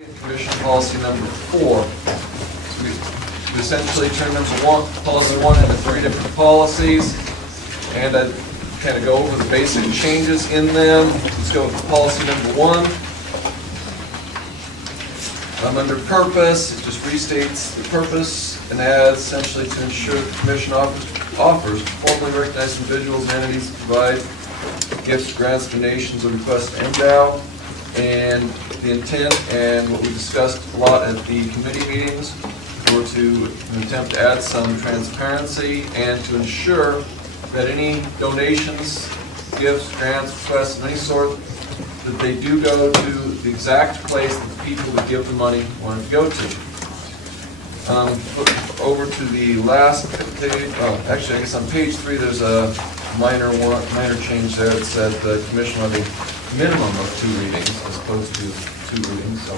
Commission policy number 4. We essentially turn policy 1 into 3 different policies, and I kind of go over the basic changes in them. Let's go with policy number 1. Under purpose, it just restates the purpose and adds essentially to ensure the Commission offers to formally recognize individuals and entities to provide gifts, grants, donations, or requests to endow. And the intent and what we discussed a lot at the committee meetings were to attempt to add some transparency and to ensure that any donations, gifts, grants, requests of any sort, that they do go to the exact place that the people that give the money want to go to. Over to the last page, actually I guess on page 3 there's a minor change there. It said the Commission will have a minimum of 2 readings as opposed to 2 readings, so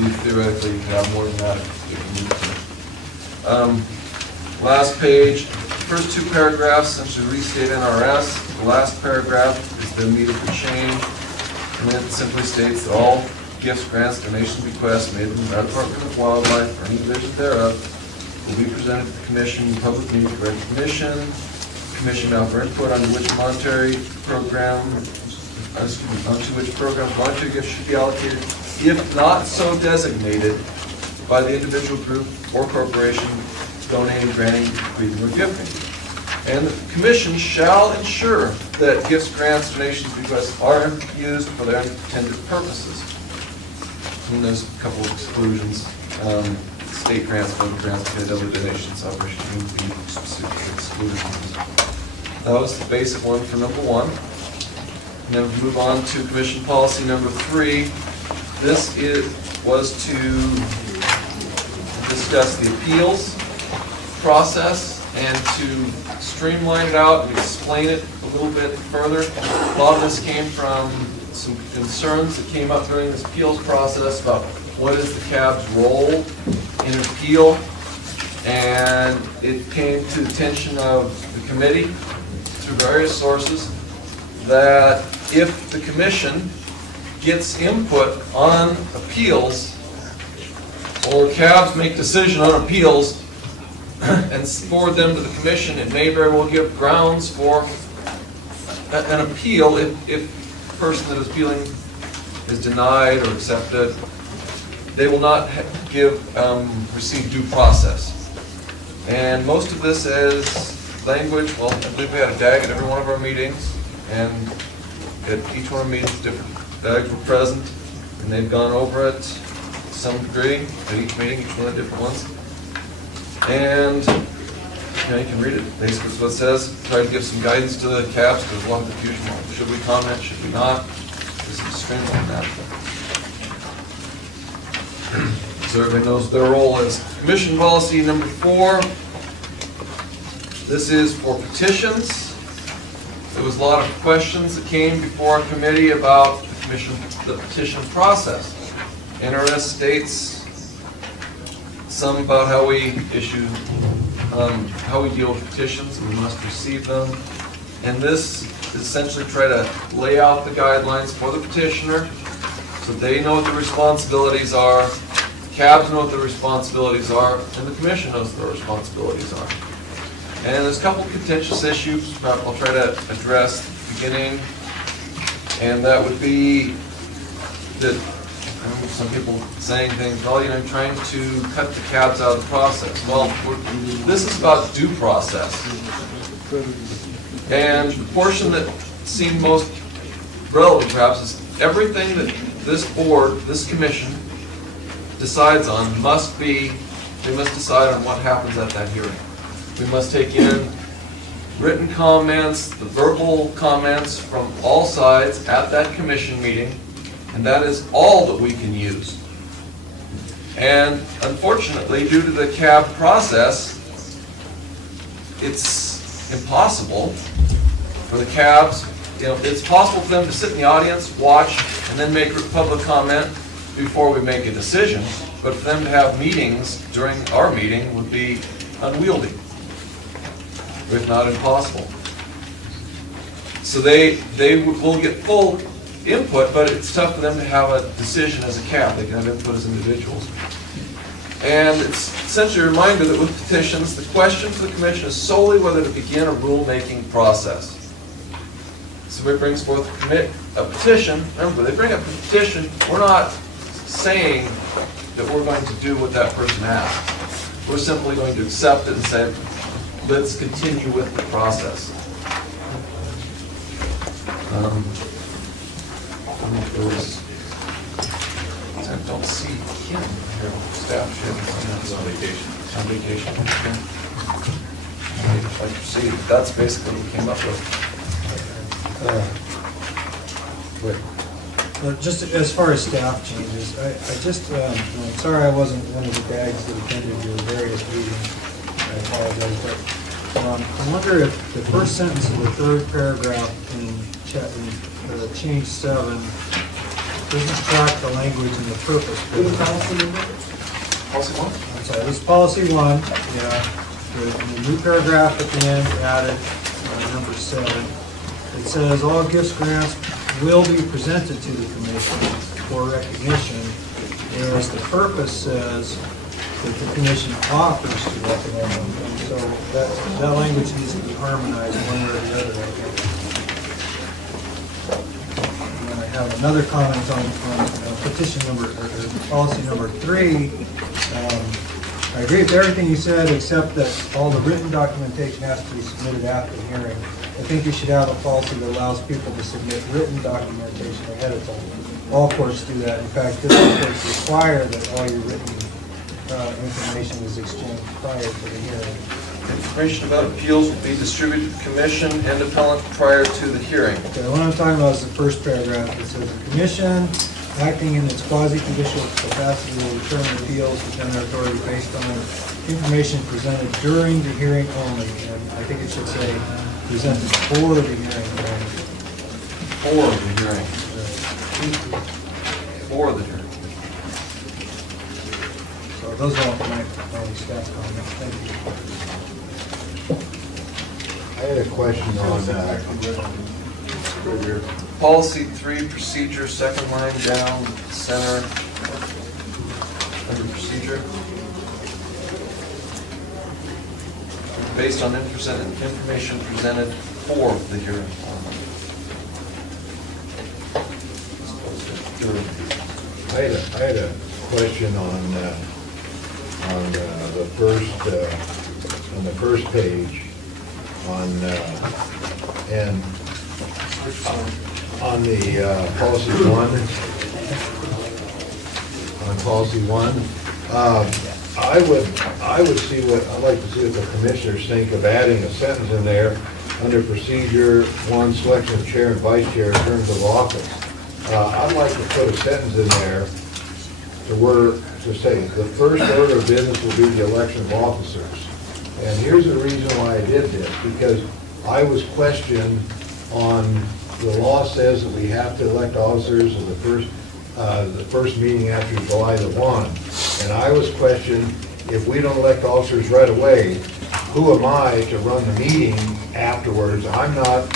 maybe theoretically you could have more than that if you need to. Last page, first 2 paragraphs essentially restate NRS. The last paragraph is the immediate change, and it simply states that all gifts, grants, donations, requests made from the Department of Wildlife or any division thereof will be presented to the Commission in public meeting for recognition. Commission now for input on which monetary program, onto which program monetary gifts should be allocated, if not so designated by the individual group or corporation donating, granting, bequeathing, or gifting. And the Commission shall ensure that gifts, grants, donations, requests are used for their intended purposes. And there's a couple of exclusions. State grants, federal grants, and other donations, operation would be specific exclusions. That was the basic one for number 1. And then we move on to Commission policy number 3. This was to discuss the appeals process and to streamline it out and explain it a little bit further. A lot of this came from some concerns that came up during this appeals process about what is the CAB's role in an appeal, and it came to the attention of the committee through various sources that if the Commission gets input on appeals, or CABs make decision on appeals and forward them to the Commission, it may very well give grounds for an appeal if the person that is appealing is denied or accepted. They will not receive due process. And most of this is language. Well, I believe we had a DAG at every one of our meetings, and at each one of our meetings, different DAGs were present, and they've gone over it to some degree at each meeting, each one of the different ones. And you can read it. Basically, it's what it says. Try to give some guidance to the CABs because there's a lot of confusion. Should we comment? Should we not? Just streamline that. So everybody knows their role is. Commission policy number 4. This is for petitions. There was a lot of questions that came before our committee about the petition process. NRS states some about how we issue, how we deal with petitions, and we must receive them. And this is essentially try to lay out the guidelines for the petitioner so they know what the responsibilities are, CABs know what the responsibilities are, and the Commission knows what their responsibilities are. And there's a couple contentious issues I'll try to address at the beginning, and that would be that I remember some people saying things, well, you know, trying to cut the CABs out of the process. Well, this is about due process. And the portion that seemed most relevant, perhaps, is everything that this board, this Commission, decides on they must decide on what happens at that hearing. We must take in written comments, the verbal comments from all sides at that Commission meeting, and that is all that we can use. And unfortunately, due to the CAB process, it's impossible for the CABs, it's possible for them to sit in the audience, watch, and then make public comment before we make a decision, but for them to have meetings during our meeting would be unwieldy, if not impossible. So they will get full input, but it's tough for them to have a decision as a CAB. They can have input as individuals. And it's essentially a reminder that with petitions, the question for the commission is solely whether to begin a rulemaking process. Somebody brings forth a petition. Remember, they bring up a petition. We're not saying that we're going to do what that person asked. We're simply going to accept it and say, let's continue with the process. I don't see him here. Staff should. He's on vacation. On vacation. Okay. Like proceed. That's basically what we came up with. Just as far as staff changes, I just, I'm sorry I wasn't one of the DAGs that attended your various meetings. I apologize, but I wonder if the first sentence of the third paragraph in change 7 doesn't track the language and the purpose. Policy number? Policy 1? I'm sorry, this is policy 1, yeah. The new paragraph at the end added, number 7. It says all gifts grants will be presented to the commission for recognition, whereas the purpose says that the commission offers to recommend them. And so that language needs to be harmonized one way or the other. And then I have another comment on petition number, or policy number 3. I agree with everything you said, except that all the written documentation has to be submitted after the hearing. I think you should have a policy that allows people to submit written documentation ahead of time. All courts do that. In fact, this courts require that all your written information is exchanged prior to the hearing. Information about appeals will be distributed to the commission and appellant prior to the hearing. Okay, what I'm talking about is the first paragraph. It says the commission, acting in its quasi-judicial capacity, will determine appeals within their authority based on information presented during the hearing only. And I think it should say presented for the hearing only. For the hearing. For the hearing. So those are all my staff comments. Thank you. I had a question on Policy 3, procedure, second line down, center, under procedure. Based on information presented for the hearing. I had a question on the first page on the policy 1. On policy 1. I would see I'd like to see what the commissioners think of adding a sentence in there under procedure 1, selection of chair and vice chair in terms of office. I'd like to put a sentence in there to say the first order of business will be the election of officers. And here's the reason why I did this, because I was questioned on the law says that we have to elect officers in the first meeting after July the 1. And I was questioned, if we don't elect officers right away, who am I to run the meeting afterwards? I'm not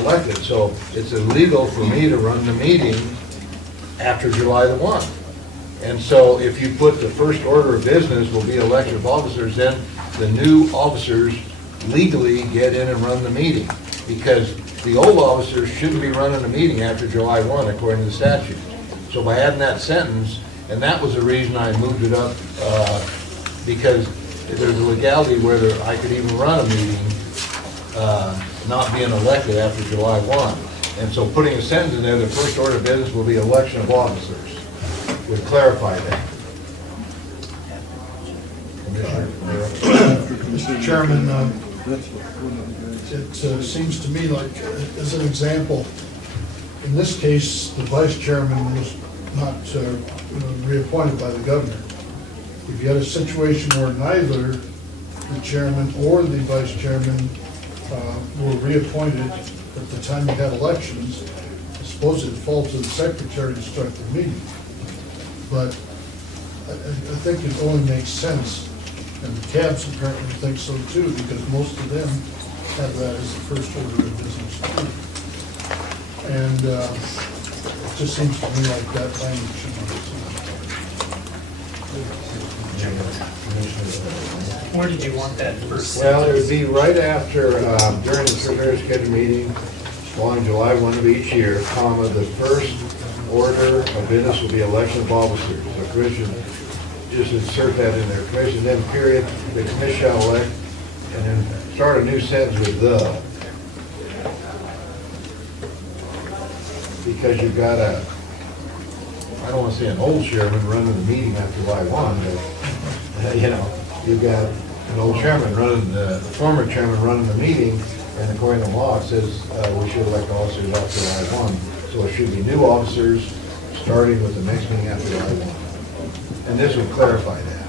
elected, so it's illegal for me to run the meeting after July the 1. And so if you put the first order of business will be election of officers, then the new officers legally get in and run the meeting, because the old officers shouldn't be running a meeting after July 1 according to the statute. So by adding that sentence, and that was the reason I moved it up, because there's a legality where I could even run a meeting not being elected after July 1. And so putting a sentence in there, the first order of business will be election of officers, would clarify that. Mr. Chairman, it seems to me like, as an example, in this case, the vice chairman was not reappointed by the governor. If you had a situation where neither the chairman or the vice chairman were reappointed at the time you had elections, I suppose it falls to the secretary to start the meeting. But I think it only makes sense, and the CABs apparently think so too, because most of them have that as the first order of business too. And it just seems to me like that language should be. Where did you want that first Well, it would sentence? be right after, during the Premier scheduled meeting on July 1 of each year, comma, the first order of business will be election of officers. The commission, just insert that in there, commission, then period, the commission shall elect, and then start a new sentence with the. Because you've got a, I don't want to say an old chairman running the meeting after July 1, but, you know, you've got an old chairman running, the former chairman running the meeting, and according to law, it says we should elect officers after July 1. So it should be new officers, starting with the next meeting after July 1. And this would clarify that.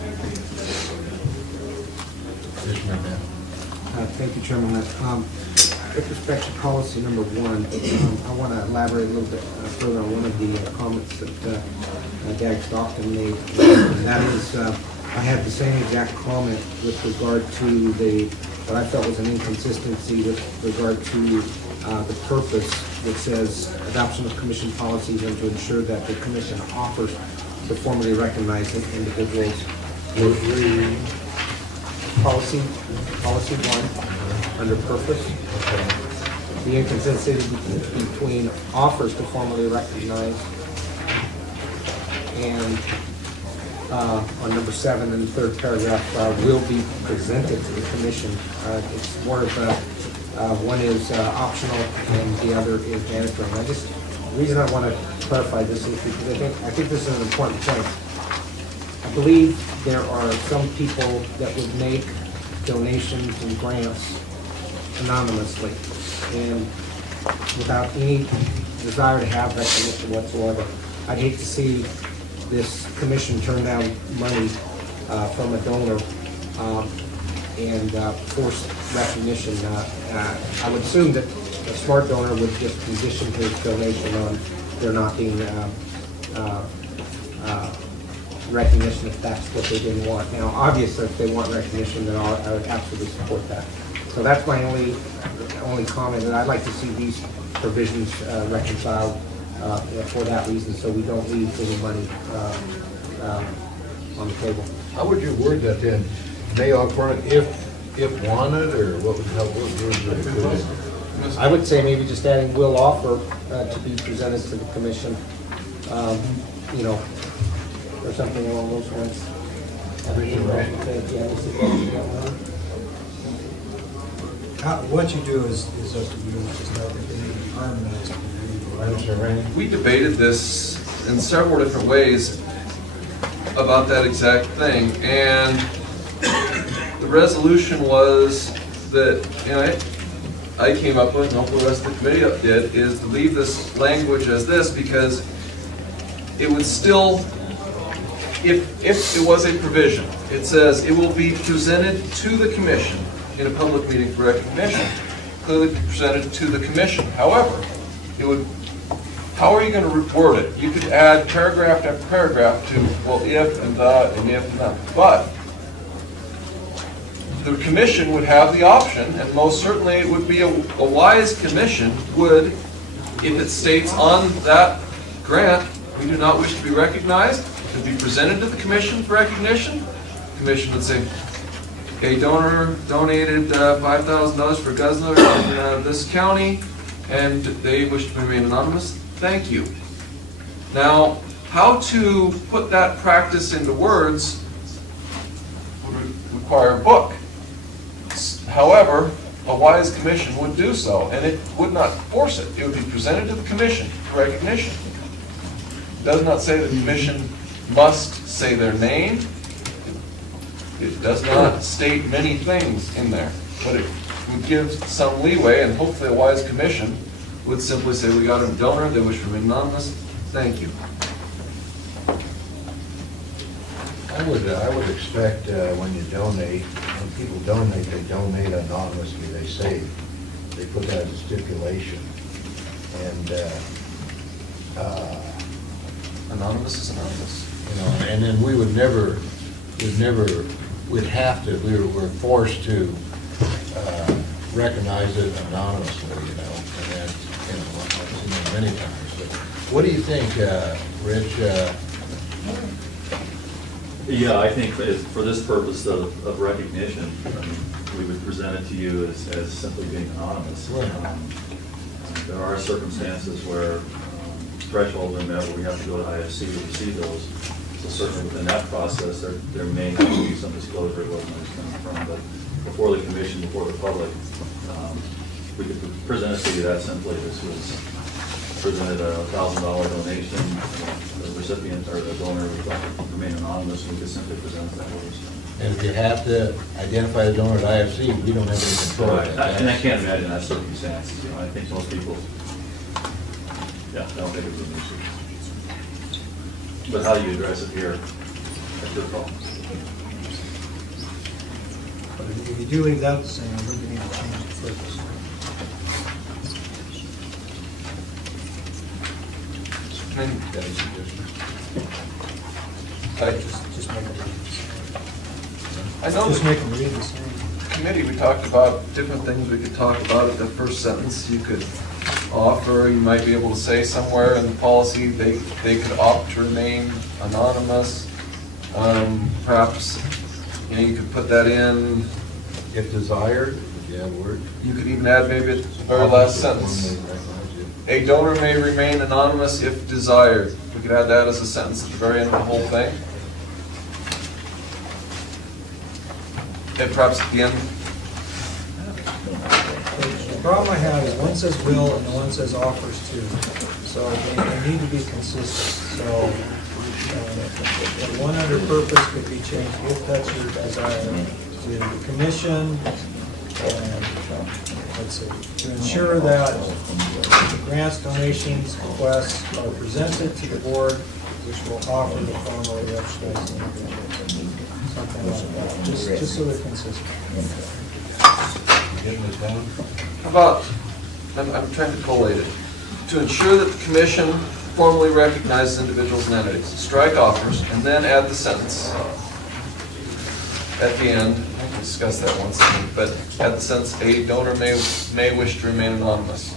Commissioner Knapp. Thank you, Chairman. With respect to policy number 1, I want to elaborate a little bit further on one of the comments that Dag Stockton made. And that is, I had the same exact comment with regard to what I felt was an inconsistency with regard to the purpose that says adoption of commission policies and to ensure that the commission offers to formally recognize individuals. Policy 1, under purpose. The inconsistency between offers to formally recognize and on number 7 in the 3rd paragraph, will be presented to the commission. It's more of one is optional and the other is mandatory. And the reason I want to clarify this is because I think this is an important point. I believe there are some people that would make donations and grants anonymously and without any desire to have recognition whatsoever. I'd hate to see this commission turn down money from a donor and force recognition. I would assume that a smart donor would just condition his donation on there not being recognition if that's what they didn't want. Now, obviously, if they want recognition, then I would absolutely support that. So that's my only comment, and I'd like to see these provisions reconciled for that reason, so we don't leave any money on the table. How would you word that then? May offer it if wanted, or what would help? I would say maybe just adding will offer to be presented to the commission, you know, or something along those lines. What you do is up to you, it's just not really harmonized. We debated this in several different ways about that exact thing, and the resolution was that, you know, I came up with, and hopefully the rest of the committee did, is to leave this language as this because it would still, if it was a provision, it says it will be presented to the commission in a public meeting for recognition, clearly presented to the commission. However, it would, how are you going to word it? You could add paragraph after paragraph to, well, if and the and if and that. But the commission would have the option, and most certainly it would be a wise commission would, if it states on that grant, we do not wish to be recognized, to be presented to the commission for recognition, the commission would say, a donor donated $5,000 for Guzzler in this county, and they wish to remain anonymous. Thank you. Now, how to put that practice into words would require a book. However, a wise commission would do so, and it would not force it. It would be presented to the commission for recognition. It does not say the commission must say their name. It does not state many things in there, but it would give some leeway, and hopefully a wise commission would simply say, we got a donor, they wish to remain anonymous, thank you. I would expect when you donate, when people donate, they donate anonymously, they say, they put that as a stipulation. And, Anonymous is anonymous. you know, and then we would never, we'd have to, we're forced to recognize it anonymously, you know, and then, you know, seen that many times. But what do you think, Rich? Yeah, I think for this purpose of recognition, we would present it to you as simply being anonymous. Right. There are circumstances where thresholds are met where we have to go to IFC to receive those. So certainly within that process, there may have to be some disclosure of what money's coming from, but before the commission, before the public, we could present it to you that simply. This was presented a $1,000 donation. The recipient or the donor would remain anonymous, and we could simply present it that way. And if you have to identify the donor at IFC, we don't have any control. Right, and I can't imagine that circumstance. You know, I think most people, yeah, I don't think it was an issue. But how you address it here, that's your call. But if you do leave that the same, we need to change the purpose. And Got any suggestions? Just make them read the same. I know Just the make them read the same. committee, we talked about different things we could talk about at the first sentence. You could offer, you might be able to say somewhere in the policy, they could opt to remain anonymous. Perhaps, you know, you could put that in, If desired, if you have a word. you could even add maybe at the very last sentence. A donor may remain anonymous if desired. We could add that as a sentence at the very end of the whole thing. And perhaps at the end, The problem I have is one says will and the one says offers to. So they need to be consistent. So the one under purpose could be changed if that's your desire to the commission. And let's see, to ensure that the grants, donations, requests are presented to the board, which will offer the formally recognized individual. Something like that, just so they're consistent. Getting this down? how about, I'm trying to collate it. To ensure that the commission formally recognizes individuals and entities. Strike offers, and then add the sentence at the end. I can discuss that once, but add the sentence, a donor may wish to remain anonymous.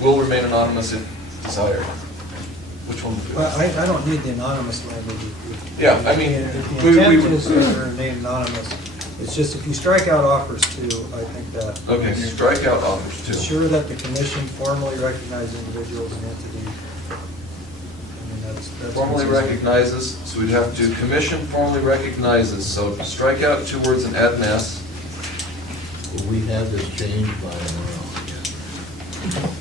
Will remain anonymous if desired. Which one? Well, I don't need the anonymous language. Yeah, I mean, If we- the we- intent is to remain anonymous, it's just if you strike out offers to, I think that. Okay, strike out offers too. Ensure that the commission formally recognizes individuals and entities. I mean, that's Formally consistent. recognizes, so we'd have to, commission formally recognizes, so strike out 2 words and add an S, Will we have this changed by,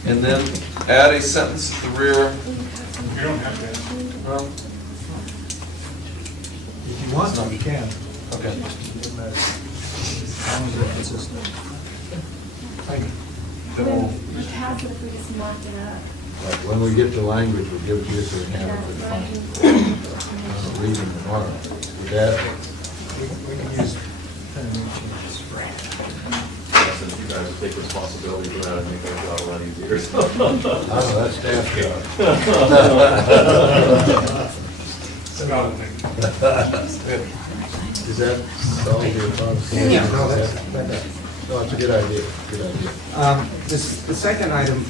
and then add a sentence at the rear. You don't have that. Well, If you want to, you can. okay. It doesn't matter. As long as they're consistent. Then we'll- The tabs, if we just marked it up. like, when we get the language, we'll give it to you so we have it for the final reading tomorrow. With that, We can use pen and ink changes. Since you guys take responsibility for that and make our job a lot easier. I don't know, that's staff job. Is that all your thoughts? Yeah, no, that's, No, it's a good idea, good idea. The second item,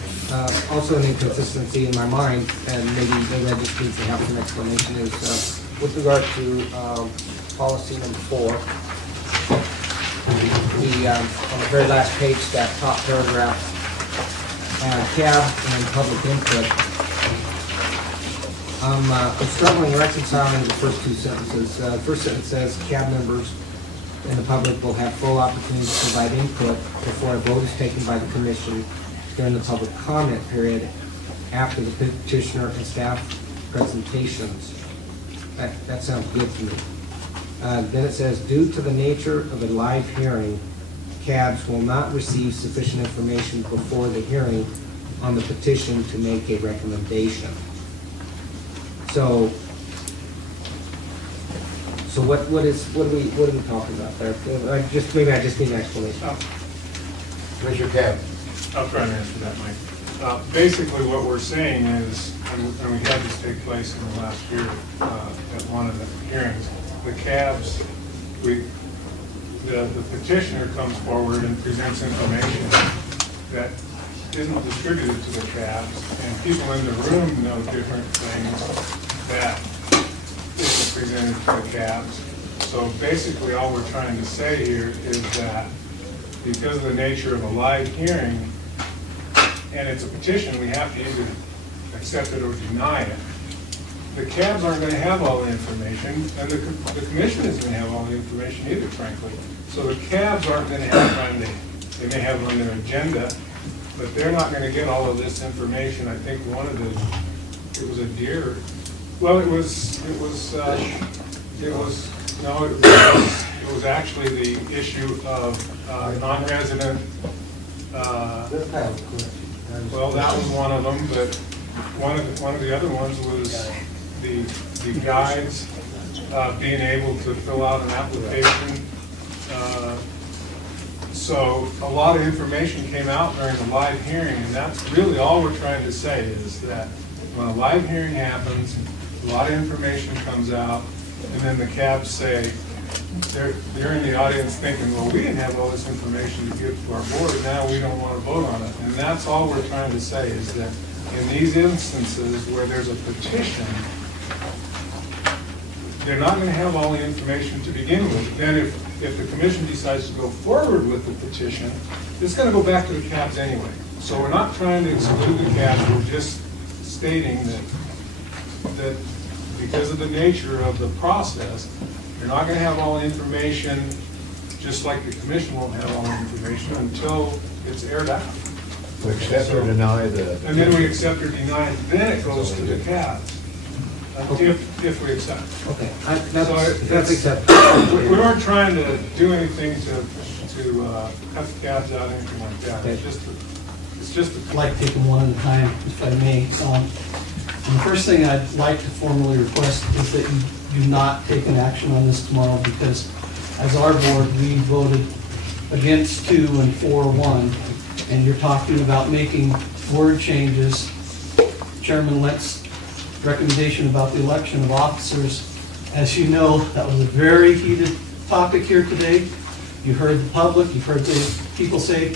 also an inconsistency in my mind, and maybe I just need to have some explanation, is with regard to policy number 4. On the very last page, that top paragraph, cab and public input. I'm struggling reconciling the first 2 sentences. First sentence says, cab members and the public will have full opportunity to provide input before a vote is taken by the commission during the public comment period after the petitioner and staff presentations. That sounds good to me. Then it says, due to the nature of a live hearing, cabs will not receive sufficient information before the hearing on the petition to make a recommendation. So what are we talking about there? Maybe I just need an explanation. Commissioner Cap. I'll try and answer that, Mike. Basically, what we're saying is, and we had this take place in the last year at one of the hearings, the cabs, the petitioner comes forward and presents information that isn't distributed to the cabs, and people in the room know different things that isn't presented to the cabs. So basically, all we're trying to say here is that because of the nature of a live hearing, and it's a petition, we have to either accept it or deny it. The cabs aren't going to have all the information, and the commission isn't going to have all the information either, frankly. So the cabs aren't going to have time, they may have it on their agenda, but they're not going to get all of this information. I think one of the, it was a deer. Well, it was actually the issue of non-resident. Well, that was one of them, but one of the other ones was the guides being able to fill out an application. So a lot of information came out during the live hearing, and that's really all we're trying to say is that when a live hearing happens, a lot of information comes out, and then the cabs say, they're in the audience thinking, well, we didn't have all this information to give to our board, now we don't want to vote on it. And that's all we're trying to say is that in these instances where there's a petition, they're not going to have all the information to begin with. Then if the commission decides to go forward with the petition, it's going to go back to the cabs anyway. So we're not trying to exclude the cabs, we're just stating that because of the nature of the process, you're not going to have all the information, just like the commission won't have all the information until it's aired out. We accept or deny the... And then we accept or deny it, then it goes to the cabs, if we accept. Okay, So that's acceptable. We weren't trying to do anything to cut the cabs out, anything like that. It's just I'd like to take them one at a time, if I may. And the first thing I'd like to formally request is that you do not take an action on this tomorrow, because as our board, we voted against 2 and 4-1, and you're talking about making word changes. Chairman Lett's recommendation about the election of officers, as you know, that was a very heated topic here today. You heard the public, you've heard the people say,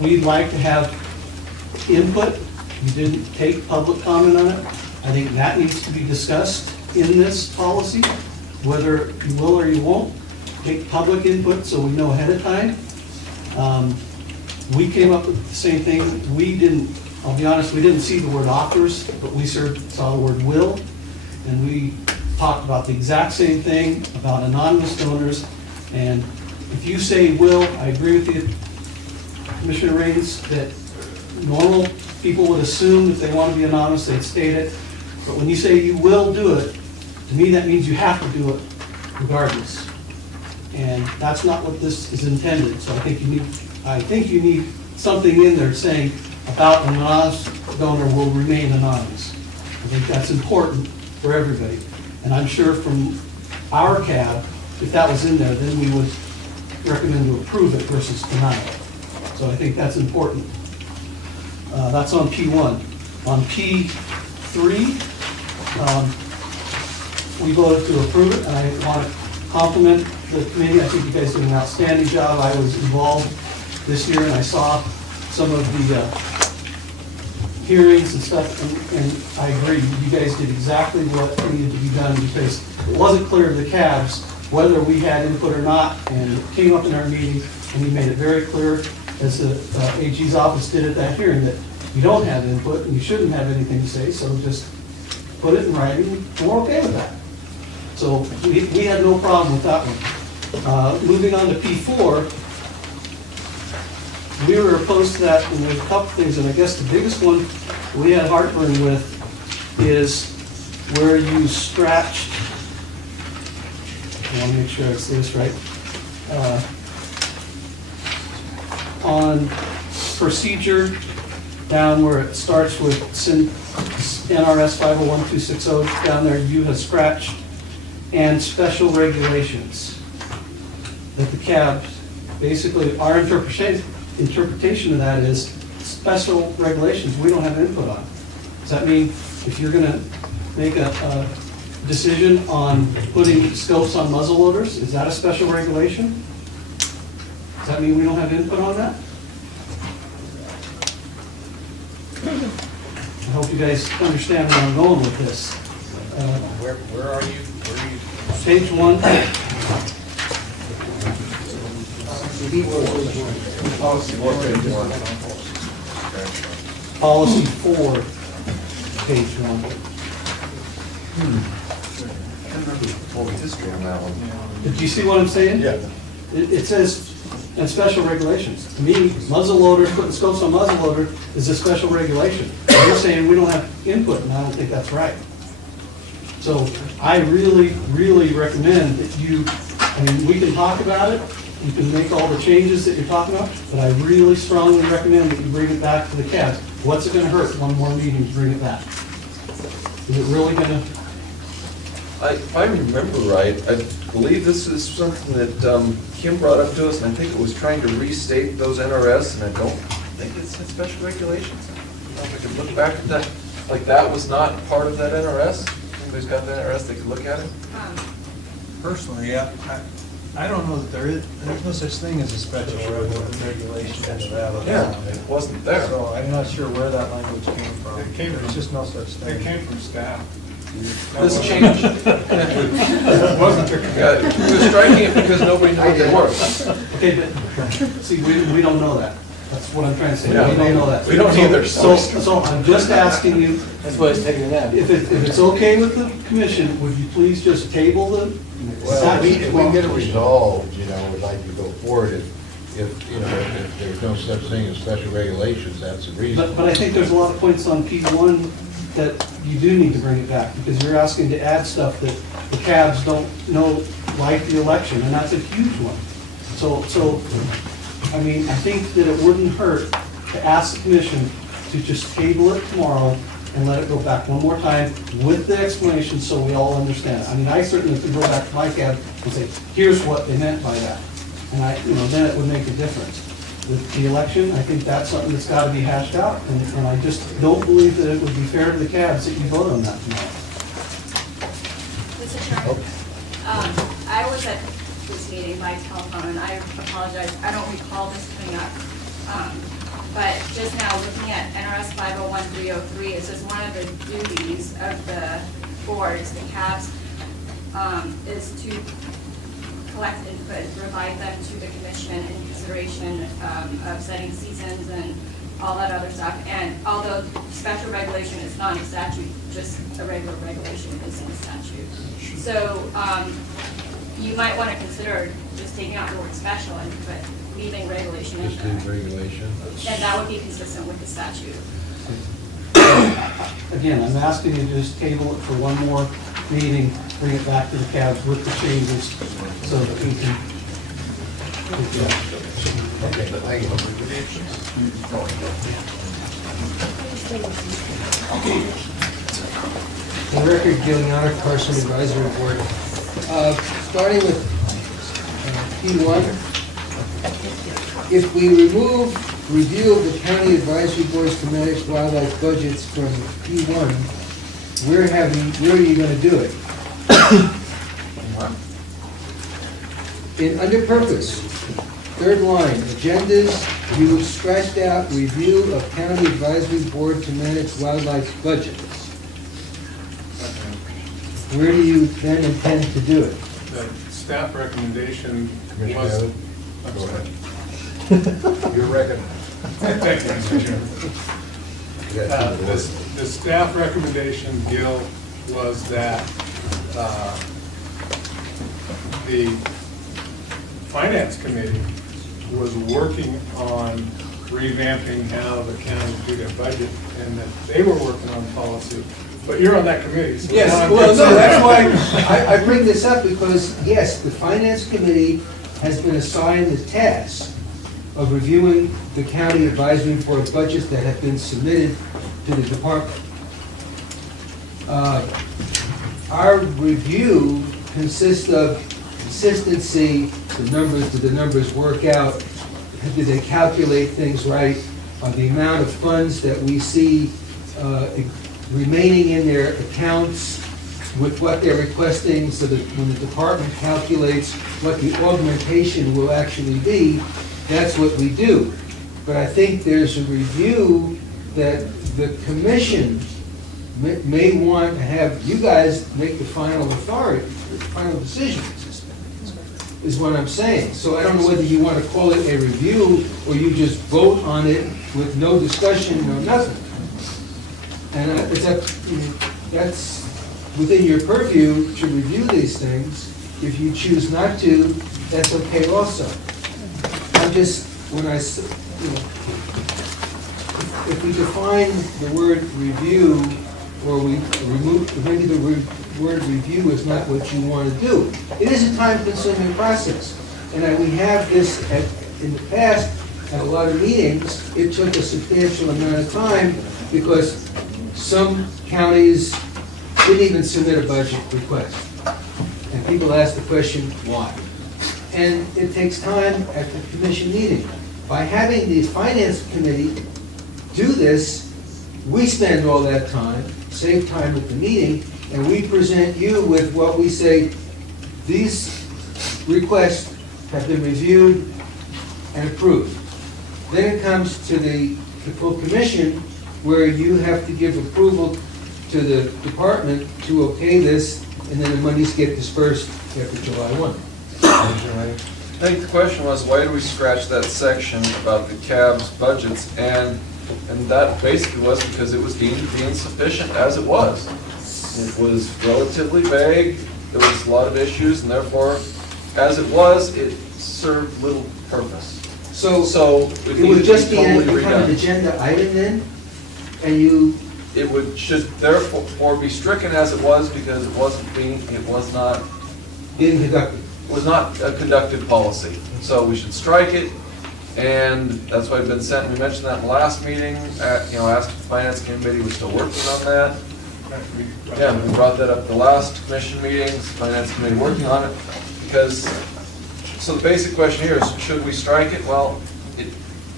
we'd like to have input. You didn't take public comment on it. I think that needs to be discussed in this policy, whether you will or you won't. Take public input so we know ahead of time. We came up with the same thing. We didn't, I'll be honest, we didn't see the word authors, but we saw the word will, and we talked about the exact same thing about anonymous donors. And if you say will, I agree with you, Commissioner Raines, that normal people would assume if they want to be anonymous, they'd state it. But when you say you will do it, to me that means you have to do it regardless. And that's not what this is intended. So I think you need something in there saying about an anonymous donor will remain anonymous. I think that's important for everybody. And I'm sure from our CAB, if that was in there, then we would recommend to approve it versus deny it. So I think that's important. That's on P1. On P3, we voted to approve it, and I want to compliment the committee. I think you guys did an outstanding job. I was involved this year, and I saw some of the hearings and stuff, and I agree. You guys did exactly what needed to be done, because it wasn't clear to the cabs whether we had input or not, and it came up in our meeting, and we made it very clear, as the AG's office did at that hearing, that you don't have input and you shouldn't have anything to say, so just put it in writing, and we're okay with that. So we had no problem with that one. Moving on to P4, we were opposed to that, and there's a couple things, and I guess the biggest one we had heartburn with is where you scratched, I want to make sure I say this right, on procedure, down where it starts with NRS 501-260, down there you have scratched, and special regulations. That the CAB, basically our interpretation of that is special regulations we don't have input on. Does that mean if you're going to make a decision on putting scopes on muzzle loaders, is that a special regulation? Does that mean we don't have input on that? I hope you guys understand where I'm going with this. Where are you? Page 1. Policy 4, page 1. Full history on that one. Did you see what I'm saying? Yeah. It says, and special regulations. To me, muzzle loaders, putting scopes on muzzle loader is a special regulation. You're saying we don't have input, and I don't think that's right. So I really, really recommend that you, I mean, we can talk about it, you can make all the changes that you're talking about, but I really strongly recommend that you bring it back to the cabs. What's it gonna hurt, one more meeting to bring it back? Is it really gonna? If I remember right, I believe this is something that Kim brought up to us, and I think it was trying to restate those NRS, and I don't think it's in special regulations. I don't know if I could look back at that, like that was not part of that NRS? Anybody's got the NRS, they could look at it? Personally, yeah, I don't know that there's no such thing as a special regulation under that. Yeah, it wasn't there. So I'm not sure where that language came from. It came from- There's just no such thing. It came from staff. This changed. It wasn't the Yeah, committee. he was striking it because nobody knew what they were. Okay, but, see, we don't know that. That's what I'm trying to say. Yeah. We don't know that. We don't either. So I'm just asking you, That's why it's taking a nap. if it's okay with the commission, would you please just table the Well, if statute? we get it resolved, you know, we'd like to go forward, if, you know, if there's no such thing as special regulations, that's the reason. But I think there's a lot of points on P1 that you do need to bring it back, because you're asking to add stuff that the cabs don't know, like the election, and that's a huge one. So, I mean, I think that it wouldn't hurt to ask the commission to just table it tomorrow and let it go back one more time with the explanation so we all understand. I mean, I certainly could go back to my cab and say, here's what they meant by that. And then it would make a difference. With the election, I think that's something that's got to be hashed out, and I just don't believe that it would be fair to the cabs that you vote on that tomorrow. Mr. Chairman, I was at this meeting by telephone, and I apologize, I don't recall this coming up. But just now, looking at NRS 501-303, it says one of the duties of the boards, the cabs, is to collect input, provide them to the commission in consideration of setting seasons and all that other stuff. And although special regulation is not a statute, just a regular regulation is in the statute. So you might want to consider just taking out the word special and but leaving regulation in Just there. leave regulation. And that would be consistent with the statute. Again, I'm asking you to just table it for one more meeting, bring it back to the cabs with the changes so that we can. Okay, thank you. For the record, Giuliano, Carson Advisory Board. Starting with P1, if we remove review of the county advisory boards to manage wildlife budgets from P1, where are you going to do it? In under purpose, third line, agendas, you have scratched out review of county advisory board to manage wildlife budgets. Where do you then intend to do it? The staff recommendation Commissioner was. Abbott? I'm Go sorry. ahead. Your record. Thank you, Mr. Chairman. The staff recommendation, Gil, was that the finance committee was working on revamping how the county do their budget, and that they were working on policy. But you're on that committee, so. Yes, well, no, that's why I bring this up, because, yes, the finance committee has been assigned the task of reviewing the county advisory board budgets that have been submitted to the department. Our review consists of consistency, do the numbers work out, do they calculate things right, the amount of funds that we see remaining in their accounts with what they're requesting, so that when the department calculates what the augmentation will actually be, that's what we do. But I think there's a review that the commission may want to have you guys make the final authority, the final decision, is what I'm saying. So I don't know whether you want to call it a review, or you just vote on it with no discussion or nothing. And it's up, that's within your purview to review these things. If you choose not to, that's okay also. I'm just, when I, if we define the word review, or we remove, maybe the word review is not what you want to do. It is a time-consuming process. And we have this in the past, at a lot of meetings, it took a substantial amount of time because some counties didn't even submit a budget request. And people ask the question, why? And it takes time at the commission meeting. By having the finance committee do this, we spend all that time, save time at the meeting, and we present you with what we say, these requests have been reviewed and approved. Then it comes to the full commission, where you have to give approval to the department to okay this, and then the monies get dispersed after July 1. I think the question was, why did we scratch that section about the CAB's budgets? And that basically was because it was deemed to be insufficient as it was. It was relatively vague, there was a lot of issues, and therefore, as it was, it served little purpose. So It would just be become an agenda item then, and you... It should therefore be stricken as it was because it was not being conducted. It was not a conducted policy. So we should strike it, and that's why it's been sent. We mentioned that in the last meeting. Asked if the finance committee was still working on that. Yeah, we brought that up the last commission meeting. The finance committee working on it because. So the basic question here is, should we strike it? Well,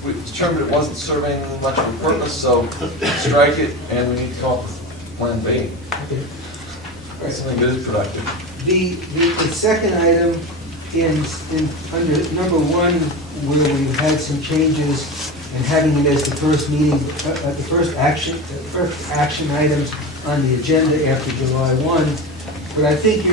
we determined it wasn't serving much of a purpose, so strike it, and we need to come up with Plan B. Okay. Something that is productive. The second item under number 1, where we've had some changes and having it as the first meeting, the first action items on the agenda after July 1. But I think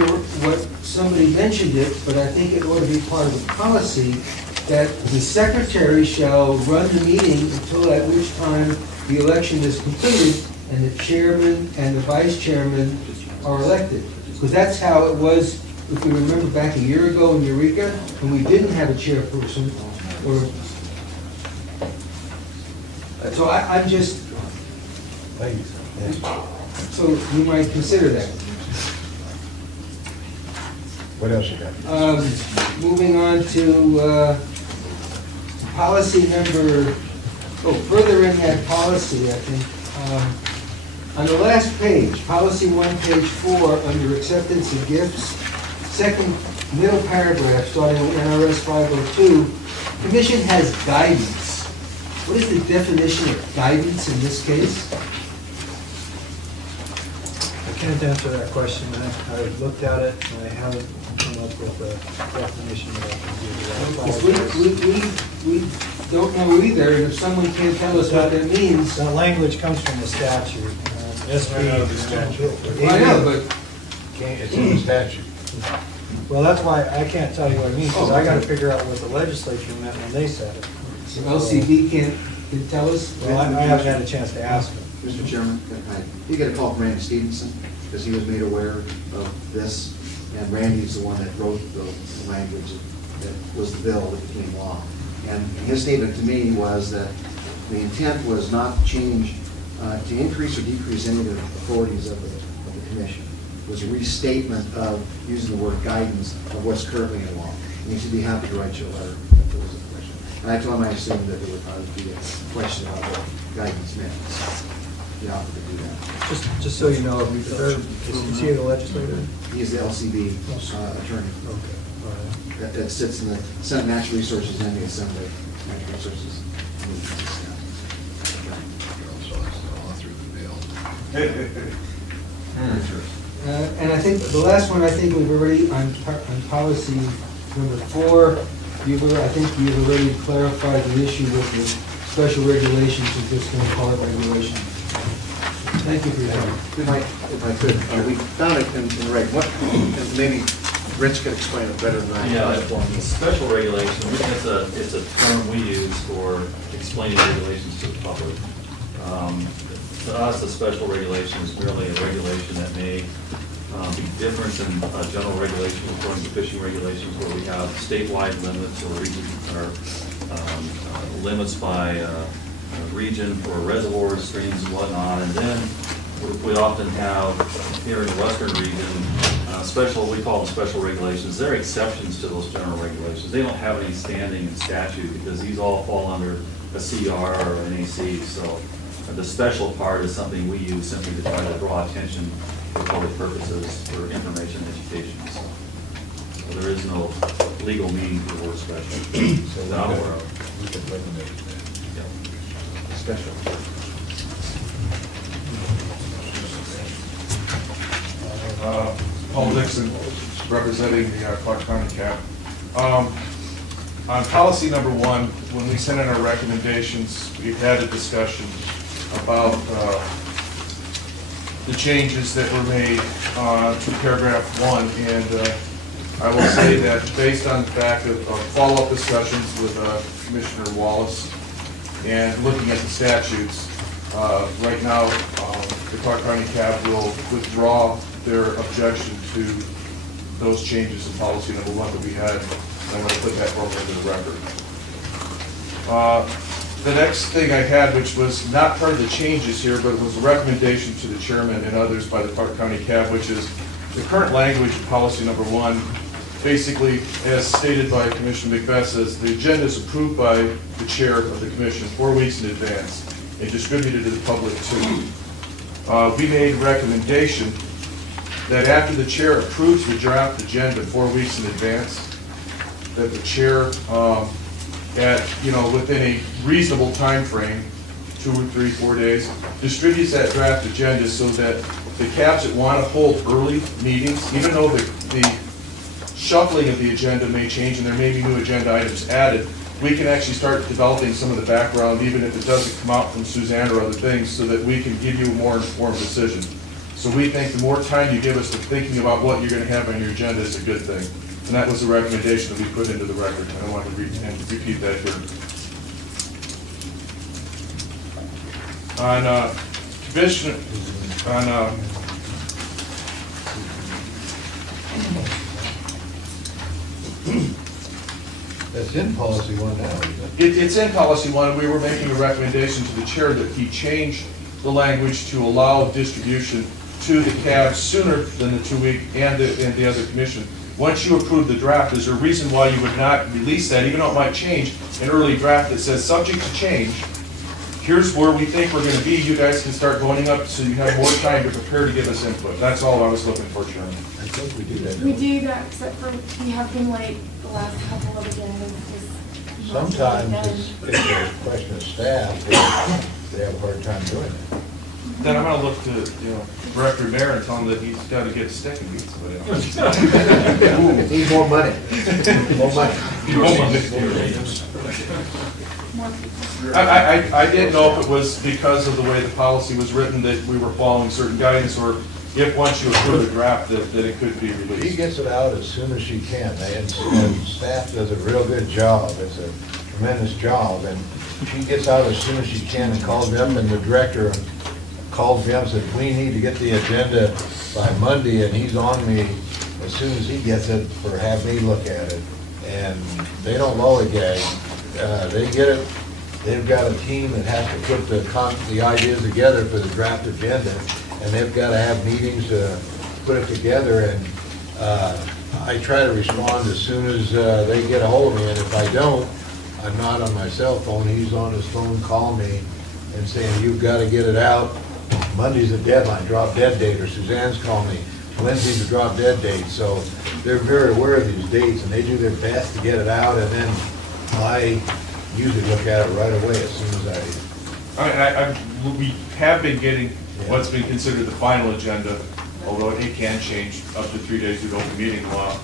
somebody mentioned it, but I think it ought to be part of the policy that the secretary shall run the meeting until at which time the election is completed and the chairman and the vice chairman are elected. Because that's how it was, if we remember back a year ago in Eureka, when we didn't have a chairperson. So I'm just, so you might consider that. What else you got? Moving on to policy number, further in that policy, I think. On the last page, policy 1, page 4, under acceptance of gifts, second middle paragraph, starting with NRS 502, commission has guidance. What is the definition of guidance in this case? I can't answer that question. I looked at it, and I haven't come up with a definition that I can give you. We don't know either, and if someone can't tell us what that means... That language comes from the statute. I know the statute. I know, but... It's in the statute. Well, that's why I can't tell you what it means, because I gotta figure out what the legislature meant when they said it. So LCD can tell us? Well, I haven't had a chance to ask them. Mr. Chairman, you get a call from Randy Stevenson, because he was made aware of this, and Randy's the one that wrote the language that was the bill that became law. And his statement to me was that the intent was not to change, to increase or decrease any of the authorities of the commission. It was a restatement of using the word guidance of what's currently in law. And he should be happy to write you a letter if there was a question. And I told him I assumed that there would probably be a question about what guidance meant. He offered to do that. Just so you know, is he the legislator? He is the LCB attorney. Okay. All right. That sits in the Senate Natural Resources and the Assembly Natural Resources. And I think the last one, I think we've already, on policy number 4, I think you've already clarified the issue with special regulations and just going to call it regulations. Thank you for your time. We might, if I could, we found it in the reg, what, and maybe Rich could explain it better than I Yeah, can. the special regulation, it's a term we use for explaining regulations to the public. To us, a special regulation is merely a regulation that may be different than a general regulation according to fishing regulations, where we have statewide limits or region, or limits by region for reservoirs, streams, and whatnot. And then we often have here in the western region we call them special regulations. They're exceptions to those general regulations. They don't have any standing in statute because these all fall under a CR or an AC. So the special part is something we use simply to try to draw attention for public purposes, for information and education. So there is no legal meaning for the word special. So that I'm aware of. we can eliminate that. Special. Paul Dixon, representing the Clark County CAB. On policy number 1, when we sent in our recommendations, we've had a discussion about the changes that were made to paragraph 1, and I will say that based on the fact of follow-up discussions with Commissioner Wallace and looking at the statutes, right now the Clark County CAB will withdraw their objection to those changes in policy number 1 that we had. I'm going to put that over into the record. The next thing I had, which was not part of the changes here, but it was a recommendation to the chairman and others by the Clark County CAB, which is the current language of policy number 1, basically, as stated by Commissioner Macbeth, says the agenda is approved by the chair of the commission 4 weeks in advance and distributed to the public too. We made a recommendation that after the chair approves the draft agenda 4 weeks in advance, that the chair, within a reasonable time frame, 2 or 3, 4 days, distributes that draft agenda so that the CABs that want to hold early meetings, even though the shuffling of the agenda may change and there may be new agenda items added, we can actually start developing some of the background, even if it doesn't come out from Suzanne or other things, so that we can give you a more informed decision. So we think the more time you give us to thinking about what you're going to have on your agenda is a good thing. And that was the recommendation that we put into the record. I don't want to repeat that here. On Commissioner, That's in policy 1 now, isn't it? It's in policy 1. We were making a recommendation to the chair that he change the language to allow distribution to the CAB sooner than the 2 week and the other commission. Once you approve the draft, is there a reason why you would not release that, even though it might change, an early draft that says, subject to change, here's where we think we're going to be, you guys can start voting up so you have more time to prepare to give us input. That's all I was looking for, Chairman. I think we do that. We do that, except for we have been late the last couple of agendas. Sometimes it's a question of staff, they have a hard time doing it. Then I'm going to look to, Director Mayor and tell him that he's got to get a stick and beat somebody else. Need more money. More money. I didn't know if it was because of the way the policy was written that we were following certain guidance, or if once you approve the draft that it could be She released. gets it out as soon as she can, and staff does a real good job. It's a tremendous job, and she gets out as soon as she can and calls me up, and the director called me up and said, we need to get the agenda by Monday, and he's on me as soon as he gets it for have me look at it. And they don't lollygag. They get it. They've got a team that has to put the ideas together for the draft agenda, and they've got to have meetings to put it together. And I try to respond as soon as they get a hold of me, and if I don't, I'm not on my cell phone. He's on his phone calling me and saying, you've got to get it out. Monday's the deadline, drop dead date, or Suzanne's calling me. Wednesday's the drop dead date. So they're very aware of these dates, and they do their best to get it out, and then I usually look at it right away as soon as We have been getting what's been considered the final agenda, although it can change up to 3 days due to open meeting law.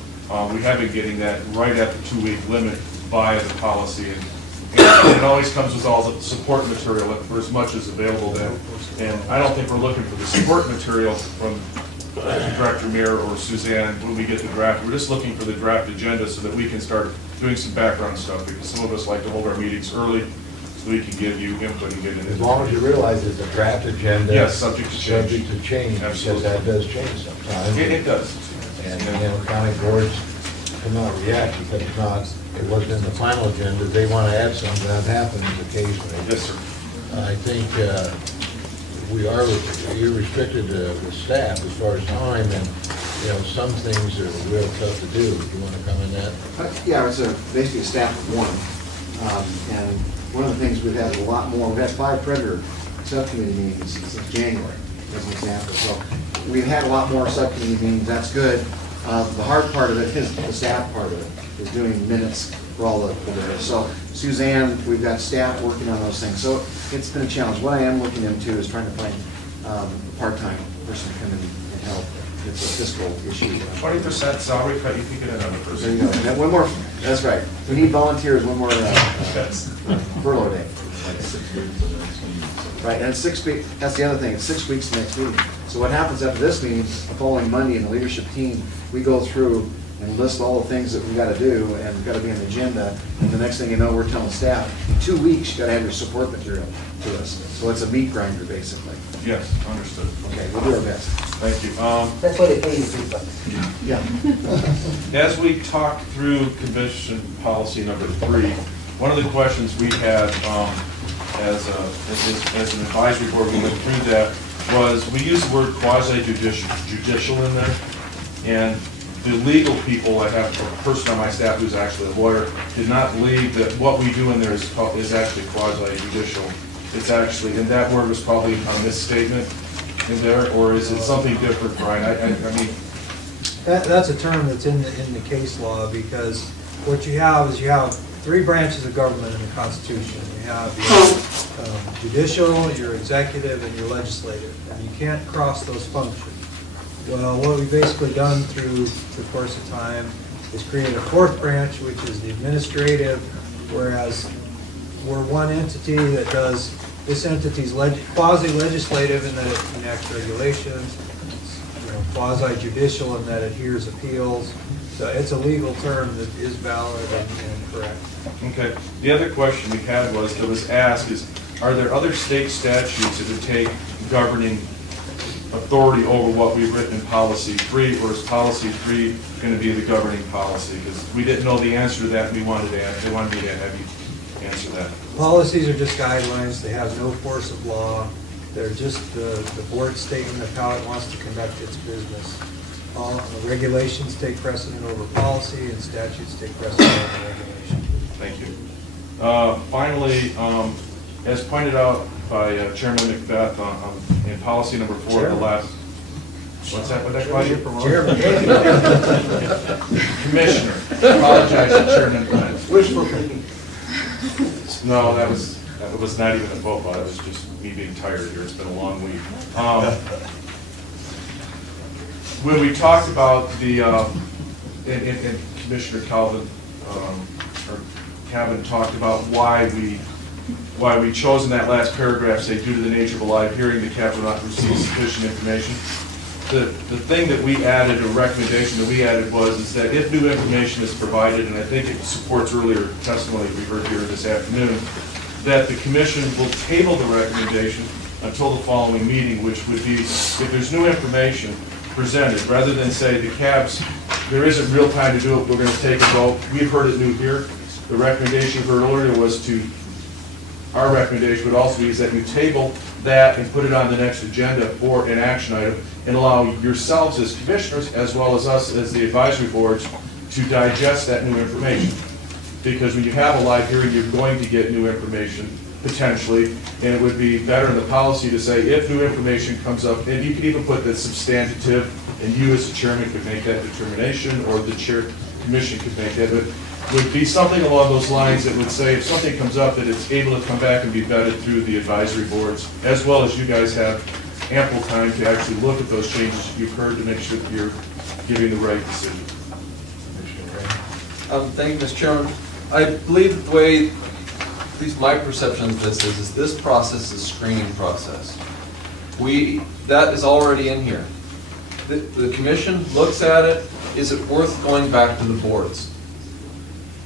We have been getting that right at the 2 week limit via the policy, and it always comes with all the support material for as much as available then. And I don't think we're looking for the support material from Director Mir or Suzanne when we get the draft. We're just looking for the draft agenda so that we can start doing some background stuff, because some of us like to hold our meetings early so we can give you input and get into it. As long as you realize it's a draft agenda. Yes, subject to change. Subject to change, Absolutely. because that does change sometimes. It does. And, county boards cannot react because it's not, it wasn't in the final agenda. They want to add something. That happens occasionally. Yes, sir. I think you're restricted with staff as far as time, and, some things are real tough to do. Do you want to comment on that? Yeah, it's basically a staff of one. And one of the things we've had a lot more, we've had 5 predator subcommittee meetings since January, as an example. So we've had a lot more subcommittee meetings. That's good. The hard part of it is the staff part of it, is doing minutes for all the there. So Suzanne, we've got staff working on those things. So it's been a challenge. What I am looking into is trying to find a part-time person to come in and help. It's a fiscal issue. 20% salary cut, you can get another There person. you go. And then one more, that's right. We need volunteers, one more furlough day. Right, and it's 6 weeks, that's the other thing, it's 6 weeks to next meeting. So what happens after this meeting, the following Monday in the leadership team, we go through and list all the things that we gotta do and we've gotta be on the agenda. And the next thing you know, we're telling staff, in 2 weeks, you gotta have your support material to us. So it's a meat grinder, basically. Yes, understood. Okay, we'll do our best. Thank you. That's why they pay you $3. Yeah. As we talked through commission policy number 3, one of the questions we had as an advisory board, we went through that, was we used the word quasi-judicial in there, and the legal people, I have a person on my staff who's actually a lawyer, did not believe that what we do in there is actually quasi-judicial. It's actually, and that word was probably a misstatement in there, or is it something different, Brian? I mean, That's a term that's in the case law, because what you have is you have 3 branches of government in the Constitution. You have your judicial, your executive, and your legislative, and you can't cross those functions. Well, what we've basically done through the course of time is create a 4th branch, which is the administrative, whereas we're one entity that does, this entity's quasi-legislative in that it enacts regulations, quasi-judicial in that it hears appeals. So it's a legal term that is valid and correct. okay. The other question we had that was asked is, are there other state statutes that would take governing authority over what we've written in policy 3, or is policy 3 going to be the governing policy? Because we didn't know the answer to that, and they wanted me to have you answer that. Policies are just guidelines. They have no force of law. They're just the board statement of how it wants to conduct its business. All regulations take precedent over policy, and statutes take precedent over regulation. Thank you. Finally, as pointed out by Chairman Macbeth in policy number 4, the last, what's that, what that call you? Commissioner. Apologize to Chairman Macbeth. Wishful thinking. No, that was not even a vote, but it was just me being tired here. It's been a long week. When we talked about the, and Commissioner Calvin, or Calvin talked about why we chose in that last paragraph, say, due to the nature of a live hearing, the CAB will not receive sufficient information. The thing that we added, a recommendation that we added is that if new information is provided, and I think it supports earlier testimony we heard here this afternoon, that the commission will table the recommendation until the following meeting, which would be, if there's new information presented, rather than say the CABs, there isn't real time to do it, we're going to take a vote. We've heard it new here. The recommendation heard earlier was our recommendation would also be is that you table that and put it on the next agenda for an action item, and allow yourselves as commissioners, as well as us as the advisory boards, to digest that new information. Because when you have a live hearing, you're going to get new information, potentially, and it would be better in the policy to say, if new information comes up, and you could even put the substantive, and you as the chairman could make that determination, or the commission could make that, but would be something along those lines that would say, if something comes up, that it's able to come back and be vetted through the advisory boards, as well as you guys have ample time to actually look at those changes that you've heard to make sure that you're giving the right decision. Thank you, Mr. Chairman. I believe the way least my perception of this is this process is a screening process. That is already in here. The commission looks at it, is it worth going back to the boards?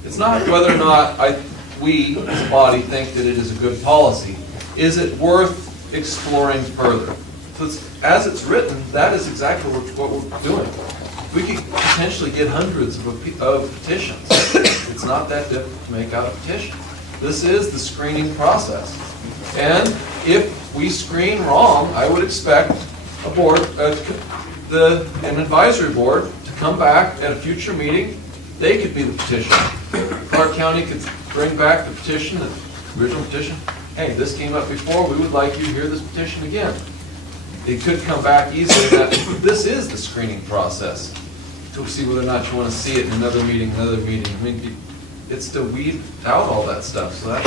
It's not whether or not we as a body think that it is a good policy. Is it worth exploring further? So as it's written, that is exactly what we're doing. We could potentially get hundreds of petitions. It's not that difficult to make out a petition. This is the screening process. And if we screen wrong, I would expect a board, an advisory board to come back at a future meeting. They could be the petitioner. Clark County could bring back the petition, the original petition. Hey, this came up before, we would like you to hear this petition again. It could come back easily. This is the screening process to see whether or not you want to see it in another meeting. I mean, it's to weed out all that stuff. So that's,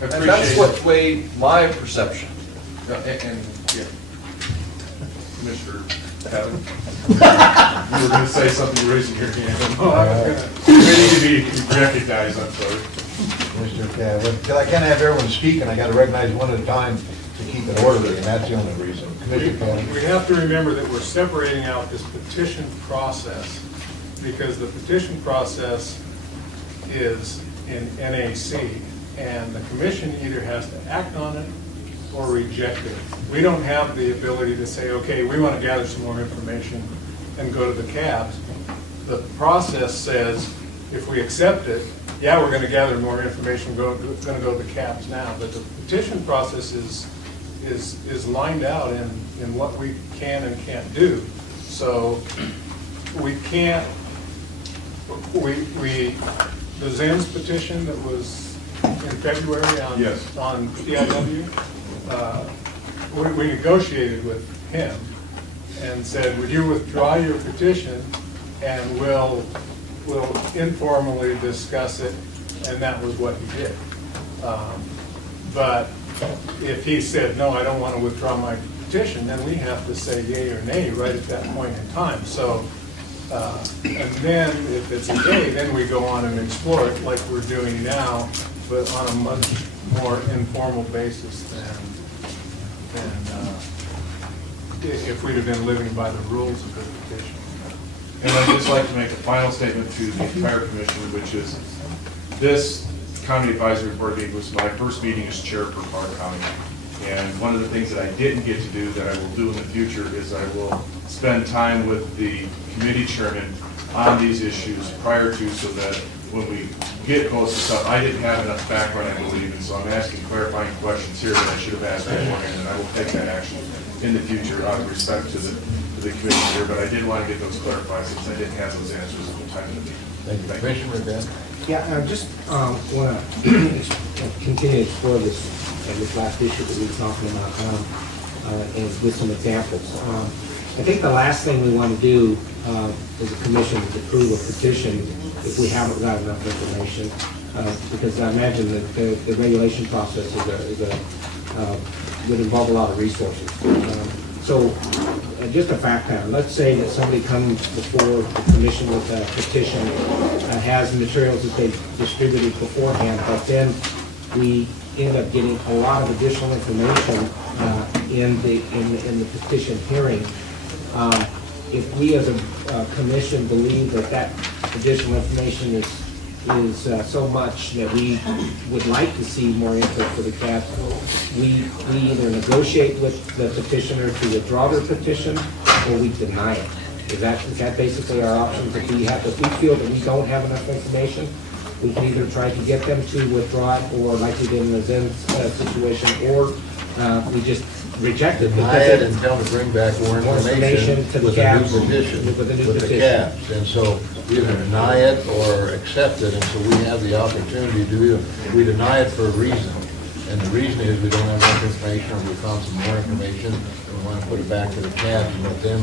and that's what way my perception. Commissioner Kevin, you were going to say something, you're raising your hand. You need to be recognized, I'm sorry. Mr. Kevin, because I can't have everyone speaking, I got to recognize one at a time to keep it orderly, and that's the only reason. We have to remember that we're separating out this petition process because the petition process is in NAC, and the commission either has to act on it or reject it. We don't have the ability to say, okay, we want to gather some more information and go to the CABs. The process says if we accept it, yeah, we're going to gather more information, going to go to the CABs now. But the petition process is lined out in what we can and can't do. So we can't, the Zen's petition that was in February on PIW, we negotiated with him and said, would you withdraw your petition and we'll informally discuss it, and that was what he did. But if he said, no, I don't want to withdraw my petition, then we have to say yay or nay right at that point in time. So, and then if it's a yay, then we go on and explore it like we're doing now, but on a much more informal basis than if we'd have been living by the rules of the petition. And I'd just like to make a final statement to the entire commission, which is this County Advisory Board meeting was my first meeting as chair for Clark County. And one of the things that I didn't get to do that I will do in the future is I will spend time with the committee chairman on these issues prior to, so that when we get close to stuff, I didn't have enough background, I believe, and so I'm asking clarifying questions here that I should have asked beforehand, and I will take that action in the future out of respect to the commission here, but I did want to get those clarified since I didn't have those answers at the time of the meeting. Thank you. Commissioner Rivera? Yeah, I just want to continue to explore this last issue that we were talking about and with some examples. I think the last thing we want to do as a commission is approve a petition if we haven't got enough information, because I imagine that the regulation process would involve a lot of resources. So just a fact pattern. Let's say that somebody comes before the commission with a petition, has materials that they distributed beforehand, but then we end up getting a lot of additional information in the petition hearing. If we as a commission believe that additional information is so much that we would like to see more input for the CAB, we either negotiate with the petitioner to withdraw their petition, or we deny it. Is that basically our options? If we feel that we don't have enough information, we can either try to get them to withdraw it, or like we did in the Zen situation, or we just reject it. Deny it and tell them to bring back more information to the with CABs, a new petition, with the CABs. And so either deny it or accept it, and so we have the opportunity to do it. We deny it for a reason, and the reason is we don't have enough information, or we found some more information, and we want to put it back to the CABs and let them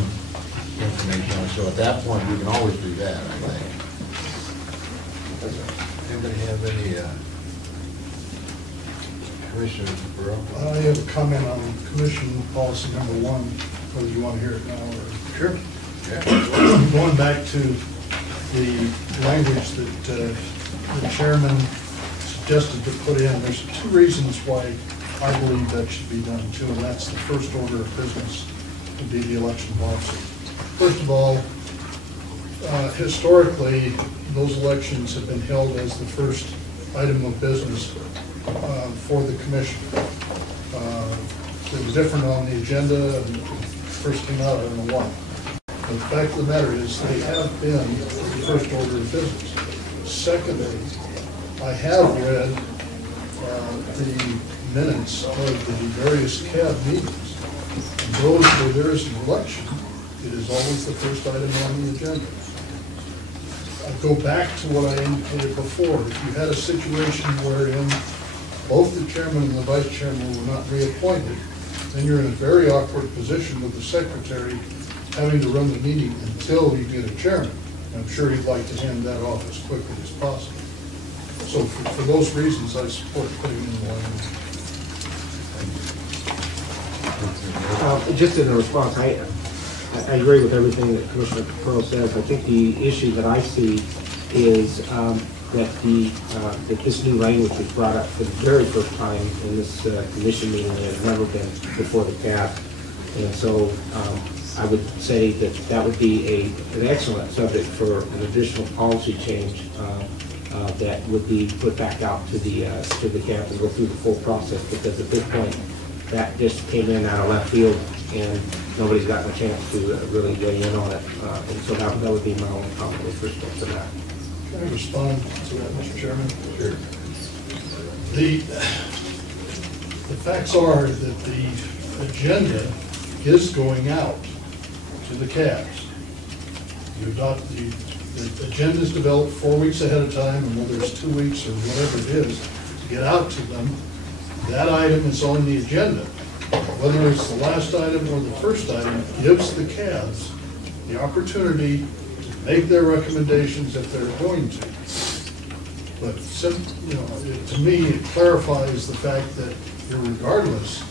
information on it. So at that point, we can always do that, I think. Anybody have any, Commissioner Burrow? I have a comment on commission policy number 1, whether you want to hear it now or. Sure. Yeah. Going back to the language that the chairman suggested to put in, there's two reasons why I believe that should be done too, and that's the first order of business would be the election policy. First of all, historically, those elections have been held as the first item of business for the commission. It was different on the agenda, and it first came out, I don't know why. But the fact of the matter is, they have been the first order of business. Secondly, I have read the minutes of the various CAB meetings. And those where there is an election, it is always the first item on the agenda. I go back to what I indicated before. If you had a situation wherein both the chairman and the vice chairman were not reappointed, then you're in a very awkward position with the secretary having to run the meeting until you get a chairman. I'm sure he'd like to hand that off as quickly as possible. So for those reasons, I support putting in the language. Just in a response, I agree with everything that Commissioner Pearl says. I think the issue that I see is that this new language was brought up for the very first time in this commission meeting, and it had never been before the CAB. And so I would say that would be an excellent subject for an additional policy change that would be put back out to the CAB and go through the full process, because at this point, that just came in out of left field, and nobody's gotten a chance to really weigh in on it. And so that would be my only comment with respect to that. Can I respond to that, Mr. Chairman? Sure. The facts are that the agenda is going out to the CABs. You adopt the agenda is developed 4 weeks ahead of time, and whether it's 2 weeks or whatever it is, to get out to them. That item is on the agenda. Whether it's the last item or the first item, gives the CABs the opportunity to make their recommendations if they're going to. But to me, it clarifies the fact that regardless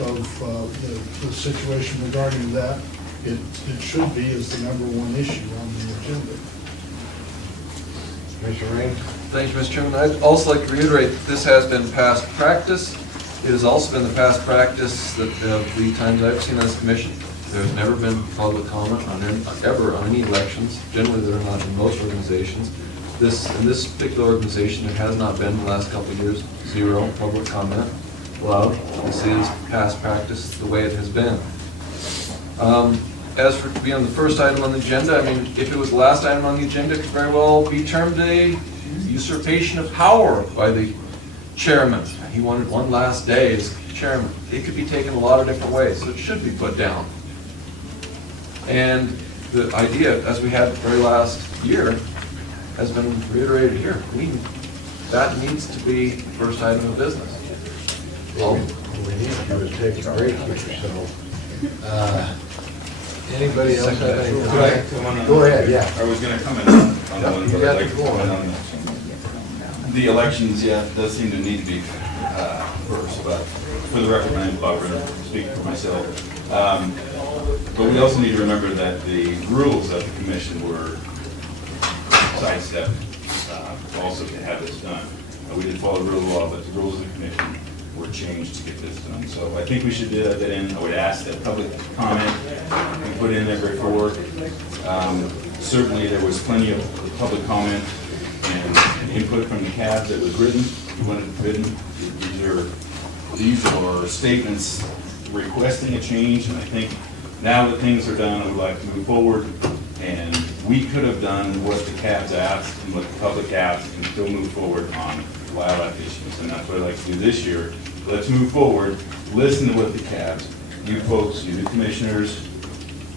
of the situation regarding that, it should be as the #1 issue on the agenda. Commissioner Rain? Thank you, Mr. Chairman. I'd also like to reiterate that this has been past practice. It has also been the past practice that the times I've seen on this commission, there's never been public comment ever on any elections. Generally, there are not in most organizations. In this particular organization, there has not been in the last couple of years, 0 public comment allowed. This is past practice, the way it has been. As for being the first item on the agenda, I mean, if it was the last item on the agenda, it could very well be termed a usurpation of power by the chairman. He wanted one last day as chairman. It could be taken a lot of different ways, so it should be put down. And the idea, as we had the very last year, has been reiterated here. That needs to be the first item of business. All we need to do is take a break here, so. Anybody else have any? Go ahead, yeah. I was going to comment on one, You but got I'd like the to floor. comment on the elections. Yeah, it does seem to need to be first, but for the record, my name is Bob Renner, speaking for myself. But we also need to remember that the rules of the commission were sidestepped also to have this done. We did follow rule of law, but the rules of the commission were changed to get this done. So I think we should do that in. I would ask that public comment be put in there before. Certainly there was plenty of public comment and input from the CABs that was written. We wanted it written. These are statements requesting a change, and I think now that things are done, I would like to move forward. And we could have done what the CABs asked and what the public asked and still move forward on wildlife issues. And that's what I'd like to do this year. Let's move forward, listen to what the CABs, you folks, you the commissioners,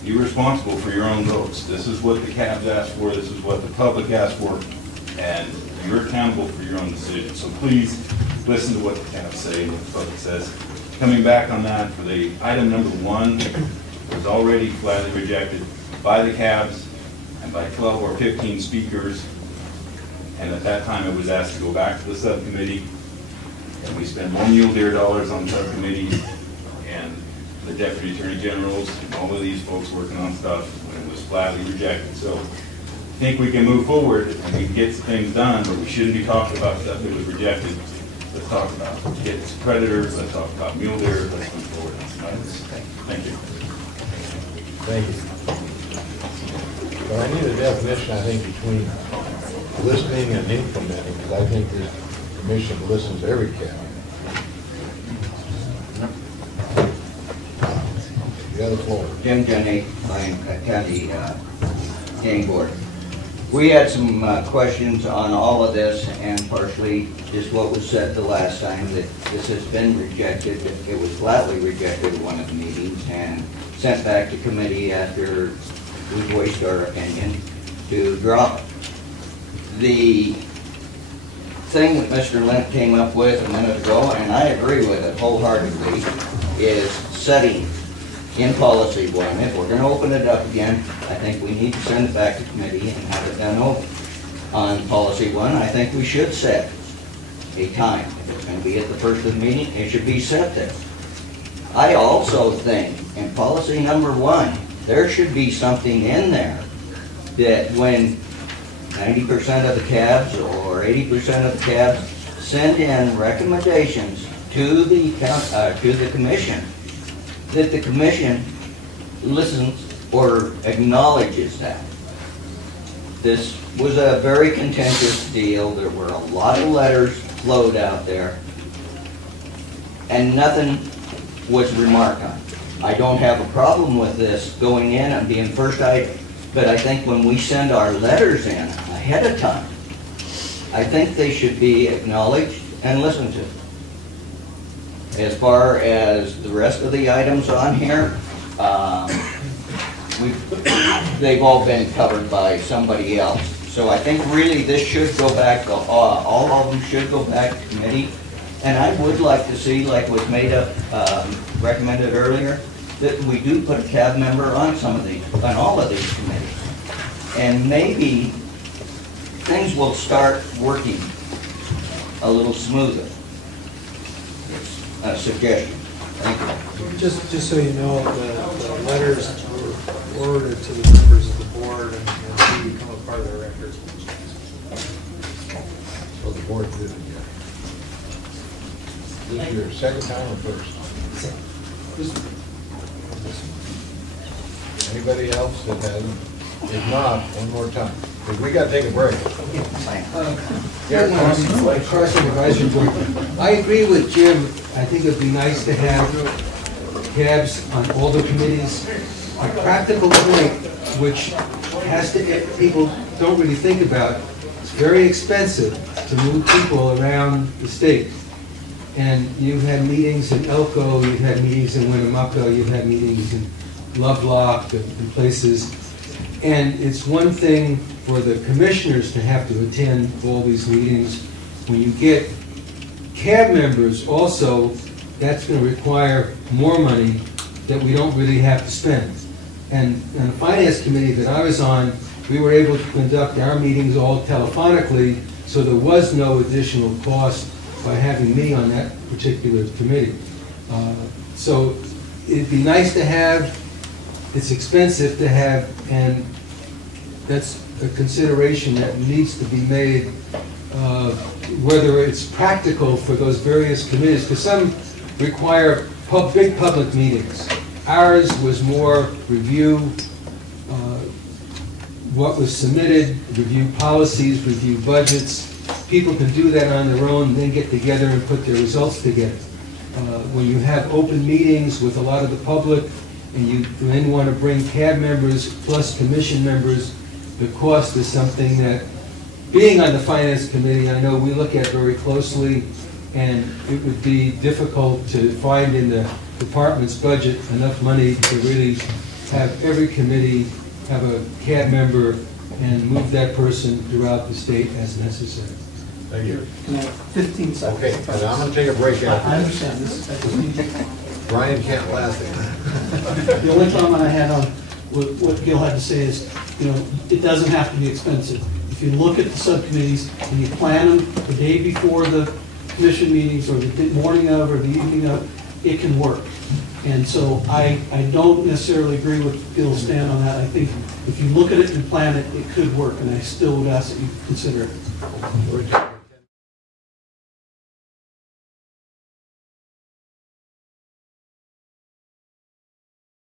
you're responsible for your own votes. This is what the CABs asked for, this is what the public asked for, and you're accountable for your own decisions. So please listen to what the CABs say and what the public says. Coming back on that, for the item #1, it was already flatly rejected by the CABs and by 12 or 15 speakers. And at that time, it was asked to go back to the subcommittee. And we spent more mule deer dollars on subcommittees and the deputy attorney generals and all of these folks working on stuff when it was flatly rejected. So think we can move forward and we can get some things done, but we shouldn't be talking about stuff that was rejected. Let's talk about get predators, let's talk about mule deer, let's move forward. Thank you. Thank you. But I need a definition, I think, between listening and implementing, because I think this commission listens to every county. You got the floor. Jim Jenny, Lyon County Game Board. We had some questions on all of this, and partially just what was said the last time, that this has been rejected. It was flatly rejected at one of the meetings and sent back to committee after we voiced our opinion to drop it. The thing that Mr. Lent came up with a minute ago, and I agree with it wholeheartedly, is setting in policy one. If we're going to open it up again, I think we need to send it back to committee and have it done over. On policy one, I think we should set a time. If it's going to be at the first of the meeting, it should be set there. I also think in policy number one, there should be something in there that when 90% of the cabs or 80% of the cabs send in recommendations to the commission, that the commission listens or acknowledges that. This was a very contentious deal. There were a lot of letters flowed out there, and nothing was remarked on. I don't have a problem with this going in and being first item, but I think when we send our letters in ahead of time, I think they should be acknowledged and listened to. As far as the rest of the items on here, they've all been covered by somebody else. So I think really this should go back, all of them should go back to committee. And I would like to see, like was made up, recommended earlier, that we do put a cab member on some of these, on all of these committees. And maybe things will start working a little smoother. A suggestion. Thank you. Just so you know, the letters were forwarded to the members of the board and do become a part of the record. So the board did it, yeah. This is your second time or first? Anybody else that hasn't? If not, one more time, because we got to take a break. Carson Advisory Board. I agree with Jim. I think it'd be nice to have cabs on all the committees. A practical point, which people don't really think about, it's very expensive to move people around the state. And you've had meetings in Elko, you've had meetings in Winnemucca, you've had meetings in Lovelock and places. And it's one thing for the commissioners to have to attend all these meetings. When you get cab members also, that's going to require more money that we don't really have to spend. And on the finance committee that I was on, we were able to conduct our meetings all telephonically, so there was no additional cost by having me on that particular committee. So it'd be nice to have, it's expensive to have, and that's a consideration that needs to be made, whether it's practical for those various committees, because some require big public meetings. Ours was more review what was submitted, review policies, review budgets. People can do that on their own, then get together and put their results together. When you have open meetings with a lot of the public, and you then want to bring cab members plus commission members, the cost is something that, being on the finance committee, I know we look at very closely, and it would be difficult to find in the department's budget enough money to really have every committee have a cab member and move that person throughout the state as necessary. Thank you. Can I have 15 seconds? Okay, and I'm going to take a break after I this. understand this. Brian can't last it. The only comment I had on what Gil had to say is, it doesn't have to be expensive. If you look at the subcommittees and you plan them the day before the commission meetings or the morning of or the evening of, it can work. And so I don't necessarily agree with Gil's stand on that. I think if you look at it and plan it, it could work, and I still would ask that you consider it.